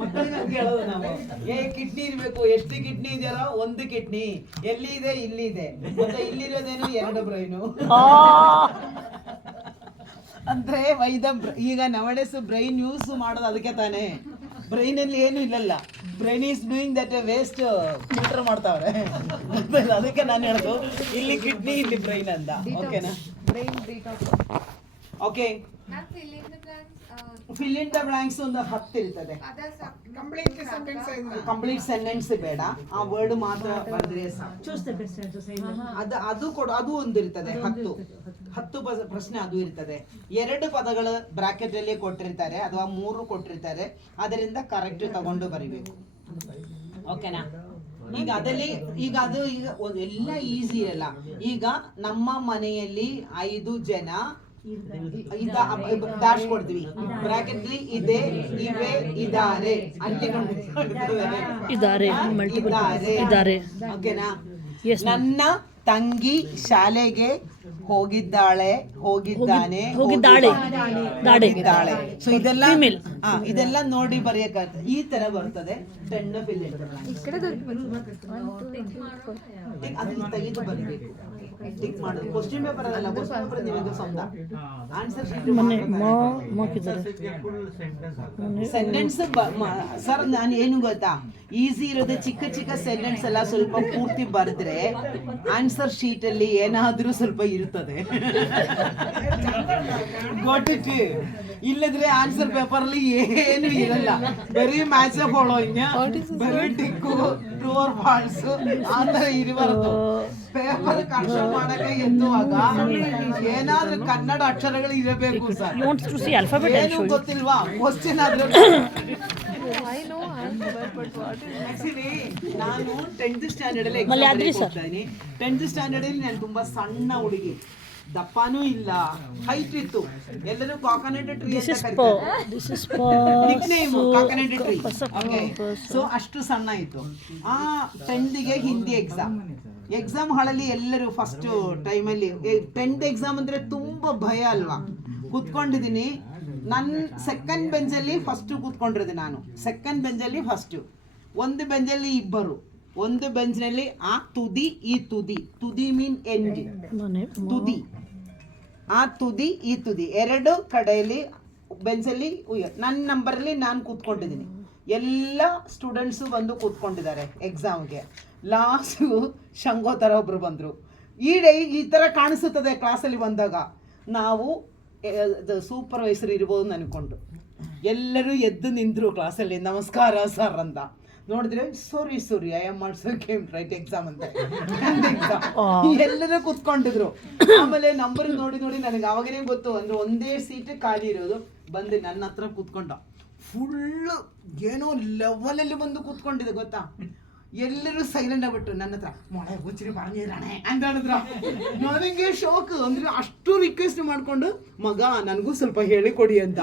ಮಕ್ಕಳಿಗೆ ಹಂಗೆ ಹೇಳೋದು ನಾವು. ಕಿಡ್ನಿ ಇರ್ಬೇಕು, ಎಷ್ಟು ಕಿಡ್ನಿ ಇದೆಯಲ್ಲ, ಒಂದು ಕಿಡ್ನಿ ಎಲ್ಲಿ ಇದೆ, ಇಲ್ಲಿ ಇದೆ, ಮತ್ತೆ ಇಲ್ಲಿರೋದೇನು 2 ಬ್ರೈನು ಅಂದ್ರೆ ಈಗ ನವಡೇಸ್ ಬ್ರೈನ್ ಯೂಸ್ ಮಾಡೋದು ಅದಕ್ಕೆ ತಾನೇ. ಬ್ರೈನ್ ಅಲ್ಲಿ ಏನು ಇಲ್ಲಲ್ಲ, brain is doing that waste filter ಮಾಡ್ತಾವ್ರೆ. ಅದಕ್ಕೆ ನಾನು ಹೇಳೋದು ಇಲ್ಲಿ ಕಿಡ್ನಿ ಇಲ್ಲಿ ಬ್ರೈನ್ ಅಂತ. ಓಕೆನಾ? Okay, fill in the blanks ಒಂದು 10 ಇರ್ತದೆ. ಕಂಪ್ಲೀಟ್ ಸೆಂಟೆನ್ಸ್ ಬೇಡ, ಆ ವರ್ಡ್ ಮಾತ್ರ ಬಂದ್ರೆ ಅದು ಒಂದು ಇರ್ತದೆ. 10 ಪ್ರಶ್ನೆ ಅದು ಇರ್ತದೆ. 2 ಪದಗಳು ಬ್ರಾಕೆಟ್ ಅಲ್ಲಿ ಕೊಟ್ಟಿರ್ತಾರೆ ಅಥವಾ 3 ಕೊಟ್ಟಿರ್ತಾರೆ, ಅದರಿಂದ ಕರೆಕ್ಟ್ ತಗೊಂಡು ಬರಿಬೇಕು. ಓಕೆನಾ? ಈಗ ಅದು ಎಲ್ಲ ಈಸಿ ಇರಲ್ಲ. ಈಗ ನಮ್ಮ ಮನೆಯಲ್ಲಿ 5 ಜನ ದಾಶ್ ಕೊಡ್ತೀವಿ, ಬ್ರಾಕೆಟ್ ಇದೆ, ಇವೆ, ಇದ್ದಾರೆ. ಓಕೆನಾ? ನನ್ನ ತಂಗಿ ಶಾಲೆಗೆ ಹೋಗಿದ್ದಾಳೆ, ಹೋಗಿದ್ದಾಳೆ. ಸೊ ಇದೆಲ್ಲ ನೋಡಿ ಬರೆಯಕ್ಕಾಗ್ತದೆ. ಈ ತರ ಬರ್ತದೆ. ತೆಗೆದು ಬರೀಬೇಕು. ಟಿಕ್ ಮಾಡೋದು. ಕ್ವಶ್ಚನ್ ಪೇಪರ್ ಅದಲ್ಲ, ಕ್ವಶ್ಚನ್ ಪೇಪರ್ ನೀವು ಸ್ವಂತ ಆನ್ಸರ್ ಸೆಂಟೆನ್ಸ್. ಸರ್ ನಾನು ಏನು ಗೊತ್ತಾ, ಈಸಿ ಇರೋದು ಚಿಕ್ಕ ಸೆಂಟೆನ್ಸ್ ಎಲ್ಲ ಸ್ವಲ್ಪ ಪೂರ್ತಿ ಬರೆದ್ರೆ ಆನ್ಸರ್ ಶೀಟ್ ಅಲ್ಲಿ ಏನಾದ್ರೂ ಸ್ವಲ್ಪ ಇರ್ತದೆ. ಗೊತ್ತಿಟ್ಟು ಇಲ್ಲದ್ರೆ ಆನ್ಸರ್ ಪೇಪರ್ ಅಲ್ಲಿ ಏನು ಇರಲ್ಲ, ಬರೀ ಮ್ಯಾಚ್ ಫಾಲೋಯಿಂಗ್, ಬರೀ ಟಿಕ್ಕು, ಟ್ರೂ ಆರ್ ಫಾಲ್ಸ್ ಆ ತರ ಇರಬಾರದು. ಪೇಪರ್ ಕನ್ಸಲ್ಟ್ ಮಾಡಕ್ಕೆ ಎತ್ತುವಾಗ ಏನಾದ್ರೂ ಕನ್ನಡ ಅಕ್ಷರಗಳು ಇರಬೇಕು ಸರ್. ಏನು ಗೊತ್ತಿಲ್ವಾ ಕ್ವಶ್ಚನ್ ಆದ್ರೆ. ಆಕ್ಚುಲಿ ನಾನು 10th ಸ್ಟ್ಯಾಂಡರ್ಡ್ ಅಲ್ಲಿ ಎಕ್ಸಾಮ್ 10th ಸ್ಟ್ಯಾಂಡರ್ಡ್ ಅಲ್ಲಿ ನಾನು ತುಂಬಾ ಸಣ್ಣ ಹುಡುಗಿ, ದಪ್ಪನೂ ಇಲ್ಲ, ಹೈಟ್ ಇತ್ತು. ಎಲ್ಲರೂ ಕಾಕನಟ್ ಟ್ರೀ ಅಂತ ಕರೀತಾರೆ, ನಿಕ್ನೇಮ್ ಕಾಕನಟ್ ಟ್ರೀ. ಓಕೆ, ಸೊ ಅಷ್ಟು ಸಣ್ಣ ಇತ್ತು. 10th ಗೆ ಹಿಂದಿ ಎಕ್ಸಾಮ್ ಹಾಳಲ್ಲಿ ಎಲ್ಲರೂ ಫಸ್ಟ್ ಟೈಮಲ್ಲಿ 10th ಎಕ್ಸಾಮ್ ಅಂದ್ರೆ ತುಂಬಾ ಭಯ ಅಲ್ವಾ. ಕೂತ್ಕೊಂಡಿದ್ದೀನಿ, ನನ್ನ ಸೆಕೆಂಡ್ ಬೆಂಚಲ್ಲಿ ಫಸ್ಟ್ ಕೂತ್ಕೊಂಡಿರೋದು ನಾನು. ಸೆಕೆಂಡ್ ಬೆಂಚಲ್ಲಿ ಫಸ್ಟ್, ಒಂದು ಬೆಂಚಲ್ಲಿ ಇಬ್ಬರು, ಒಂದು ಬೆಂಚ್ನಲ್ಲಿ ಆ ತುದಿ ಈ ತುದಿ ಮೀನ್ ಎಂಡ್, ತುದಿ ಆ ತುದಿ ಈ ತುದಿ, 2 ಕಡೆಯಲ್ಲಿ ಬೆಂಚಲ್ಲಿ ನನ್ನ ನಂಬರಲ್ಲಿ ನಾನು ಕೂತ್ಕೊಂಡಿದ್ದೀನಿ. ಎಲ್ಲ ಸ್ಟೂಡೆಂಟ್ಸು ಬಂದು ಕೂತ್ಕೊಂಡಿದ್ದಾರೆ ಎಕ್ಸಾಮ್ಗೆ. ಲಾಸ್ಟು ಶಂಗೋ ಥರ ಒಬ್ರು ಬಂದರು. ಈ ಥರ ಕಾಣಿಸುತ್ತದೆ ಕ್ಲಾಸಲ್ಲಿ ಬಂದಾಗ. ನಾವು ಸೂಪರ್ವೈಸರ್ ಇರ್ಬೋದು ಅನ್ಕೊಂಡು ಎಲ್ಲರೂ ಎದ್ದು ನಿಂತರು ಕ್ಲಾಸಲ್ಲಿ, ನಮಸ್ಕಾರ ಸರ್ ಅಂತ. ನೋಡಿದ್ರೆ sorry I am also came write exam ಅಂತ. ಎಲ್ಲರೂ ಕೂತ್ಕೊಂಡಿದ್ರು. ಆಮೇಲೆ ನಂಬರ್ ನೋಡಿ ನನಗೆ ಅವಾಗನೇ ಗೊತ್ತು ಅಂದ್ರೆ ಒಂದೇ ಸೀಟ್ ಖಾಲಿ ಇರೋದು. ಬಂದು ನನ್ನ ಹತ್ರ ಕೂತ್ಕೊಂಡ, ಫುಲ್ಲು ಏನೋ ಲೆವೆಲಲ್ಲಿ ಬಂದು ಕೂತ್ಕೊಂಡಿದೆ ಗೊತ್ತಾ. ಎಲ್ಲರೂ ಸೈಲೆಂಟ್ ಆಗ್ಬಿಟ್ರು. ನನ್ನ ಹತ್ರ ಮೊಳೆ ಹುಚ್ಚರಿ ಬಾಣಿರಾಣೆ ಅಂತ ಹೇಳಿದ್ರ. ನನಗೆ ಶೋಕ್ ಅಂದ್ರೆ ಅಷ್ಟು ರಿಕ್ವೆಸ್ಟ್ ಮಾಡ್ಕೊಂಡು, ಮಗ ನನಗೂ ಸ್ವಲ್ಪ ಹೇಳಿಕೊಡಿ ಅಂತ.